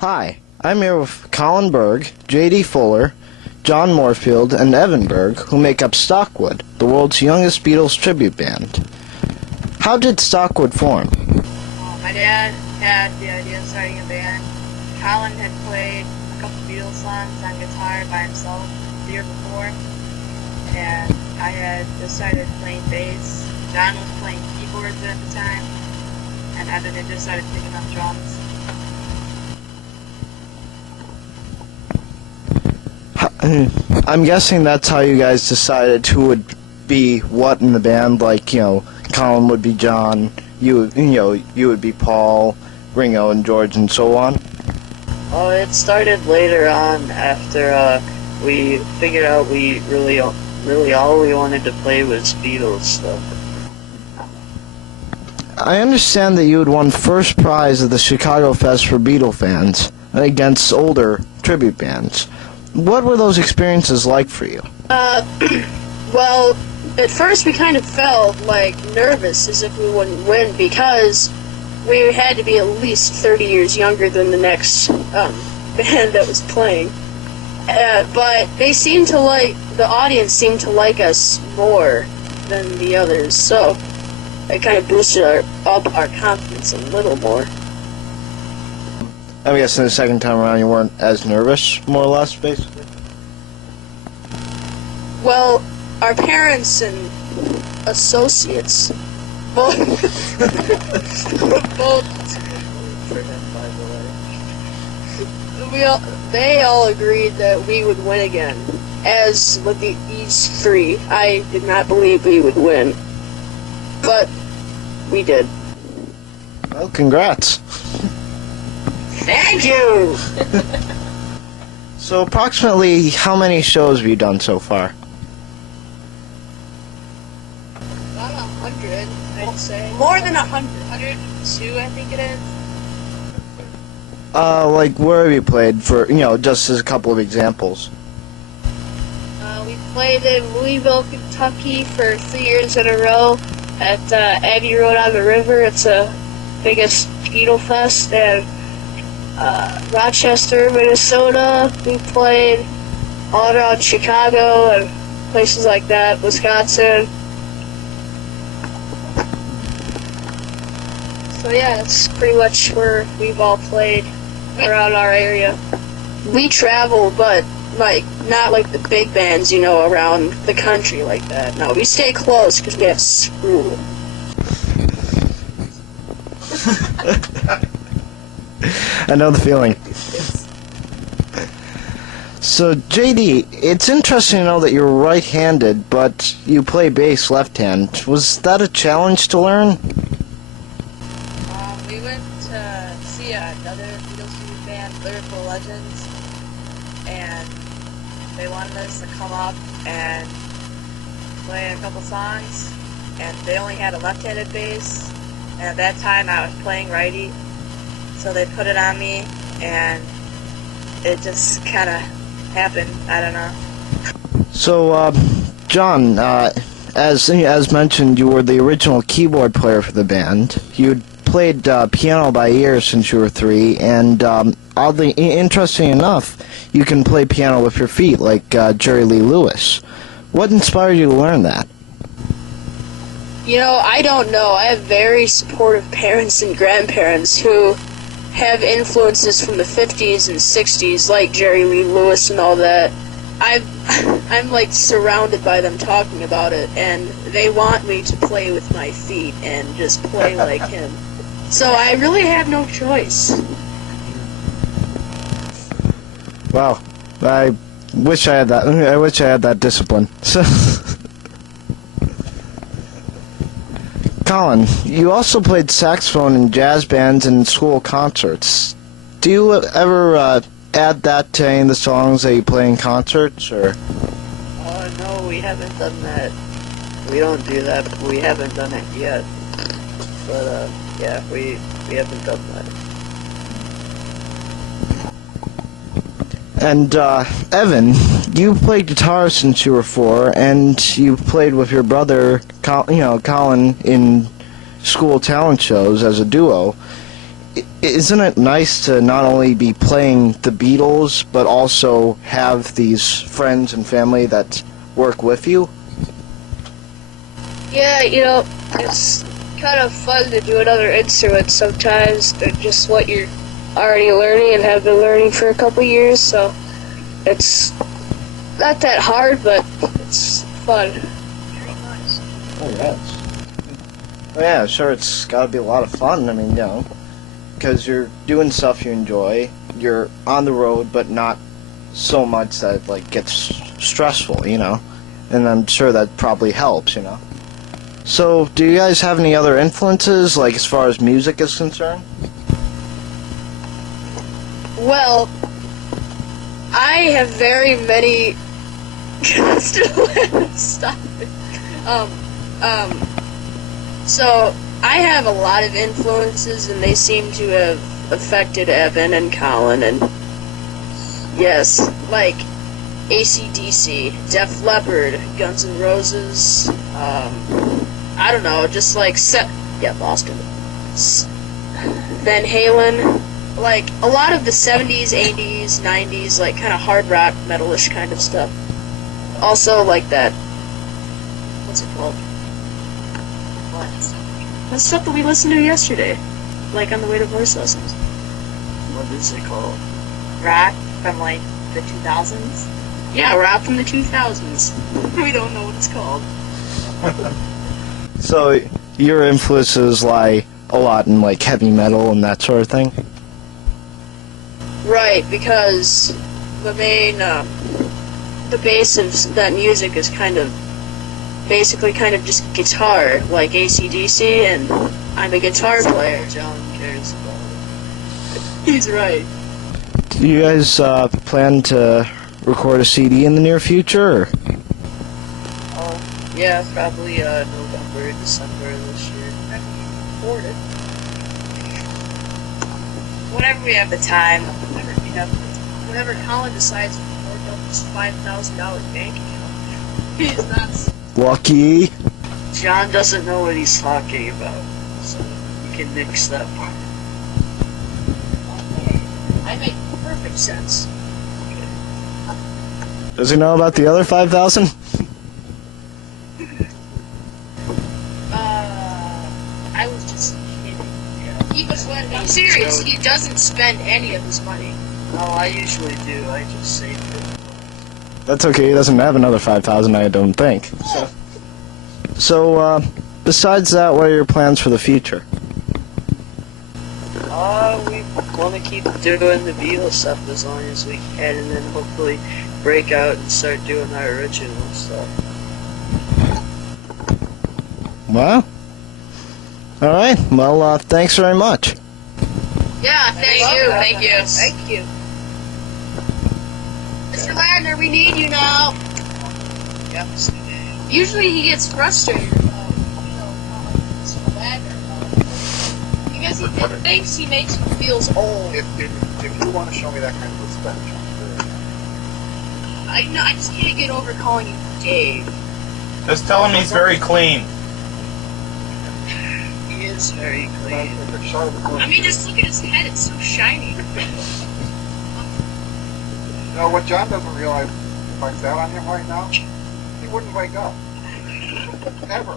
Hi, I'm here with Colin Berg, J.D. Fuller, John Moorfield, and Evan Berg, who make up Stockwood, the world's youngest Beatles tribute band. How did Stockwood form? My dad had the idea of starting a band. Colin had played a couple Beatles songs on guitar by himself the year before, and I had decided playing bass. John was playing keyboards at the time, and Evan had just started picking up drums. I'm guessing that's how you guys decided who would be what in the band. Like, Colin would be John, you would be Paul, Ringo, and George, and so on. Oh, it started later on after we figured out we really all we wanted to play was Beatles stuff. I understand that you had won first prize at the Chicago Fest for Beatle fans against older tribute bands. What were those experiences like for you? Well, at first we kind of felt nervous as if we wouldn't win because we had to be at least 30 years younger than the next band that was playing. But they seemed to the audience seemed to like us more than the others, so it kind of boosted up our confidence a little more. I guess the second time around you weren't as nervous, more or less, basically? Well, our parents and associates both they all agreed that we would win again. As with these three, I did not believe we would win, but we did. Well, congrats. Thank you! So approximately how many shows have you done so far? About 100, I'd say. More than 100. 102, I think it is. Where have you played for, just as a couple of examples? We played in Louisville, Kentucky for 3 years in a row at Abbey Road on the River. It's the biggest Beatle Fest. And Rochester, Minnesota. We played all around Chicago and places like that, Wisconsin. So yeah, that's pretty much where we've all played around our area. We travel, but not like the big bands, around the country like that. No, we stay close because we have school. I know the feeling. So, JD, it's interesting to know that you're right-handed, but you play bass left-hand. Was that a challenge to learn? We went to see another Beatles tribute band, Lyrical Legends, and they wanted us to come up and play a couple songs, and they only had a left-handed bass, and at that time I was playing righty. So they put it on me, and it just kind of happened. I don't know. So, John, as mentioned, you were the original keyboard player for the band. You'd played piano by ear since you were 3, and oddly, interesting enough, you can play piano with your feet like Jerry Lee Lewis. What inspired you to learn that? I don't know. I have very supportive parents and grandparents who have influences from the 50s and 60s, like Jerry Lee Lewis and all that. I'm surrounded by them talking about it, and they want me to play with my feet and just play like him. So I really have no choice. Wow, I wish I had that. I wish I had that discipline. So, Colin, you also played saxophone in jazz bands and school concerts. Do you ever add that to any of the songs that you play in concerts, or? No, we haven't done that. We don't do that. We haven't done it yet. But yeah, we haven't done that. And Evan, you played guitar since you were 4, and you played with your brother, Colin, in school talent shows as a duo. isn't it nice to not only be playing the Beatles, but also have these friends and family that work with you? Yeah, you know, it's kind of fun to do another instrument sometimes, than just what you're already learning and have been learning for a couple years, so it's not that hard, but it's fun. Oh, yes. Oh, yeah, sure, it's got to be a lot of fun. I mean, you know, because you're doing stuff you enjoy, you're on the road, but not so much that it, like, gets stressful, you know? And I'm sure that probably helps, you know? So, do you guys have any other influences, like, as far as music is concerned? Well, I have very many. Stop it. So I have a lot of influences, and they seem to have affected Evan and Colin, and yes, like AC/DC, Def Leppard, Guns N' Roses. I don't know, just like lost it. Van Halen. Like, a lot of the 70s, 80s, 90s, like, kind of hard rock, metalish kind of stuff. Also, like that... What's it called? What? That stuff that we listened to yesterday. Like, on the way to voice lessons. What is it called? Rock from like the 2000s. Yeah, rock from the 2000s. We don't know what it's called. So, your influences lie a lot in, like, heavy metal and that sort of thing? Right, because the main, the base of that music is basically just guitar, like AC/DC, and I'm a guitar player. John cares about it. He's right. Do you guys plan to record a CD in the near future? Or? Yeah, probably November, December this year. I can afford it. Whenever we have the time. Whenever Colin decides to work up his $5,000 bank account, he's nuts. Lucky. John doesn't know what he's talking about, so you can nix that part. I make perfect sense. Does he know about the other 5,000? I was just kidding. I'm serious, he doesn't spend any of his money. No, I usually do. I just save it. That's okay. He doesn't have another 5,000, I don't think. So, besides that, what are your plans for the future? We want to keep doing the Beatles stuff as long as we can, and then hopefully break out and start doing our original stuff. Well, all right. Well, thanks very much. Yeah, thank you. Thank you. Mr. Ladner, we need you now. Yep. Usually he gets frustrated about, Mr. Ladner, because he thinks he makes him feels old. If you want to show me that kind of respect, I just can't get over calling you Dave. Just tell him he's very clean. He is very clean. I mean, just look at his head, it's so shiny. You know what John doesn't realize, if I sat on him right now, he wouldn't wake up. Ever.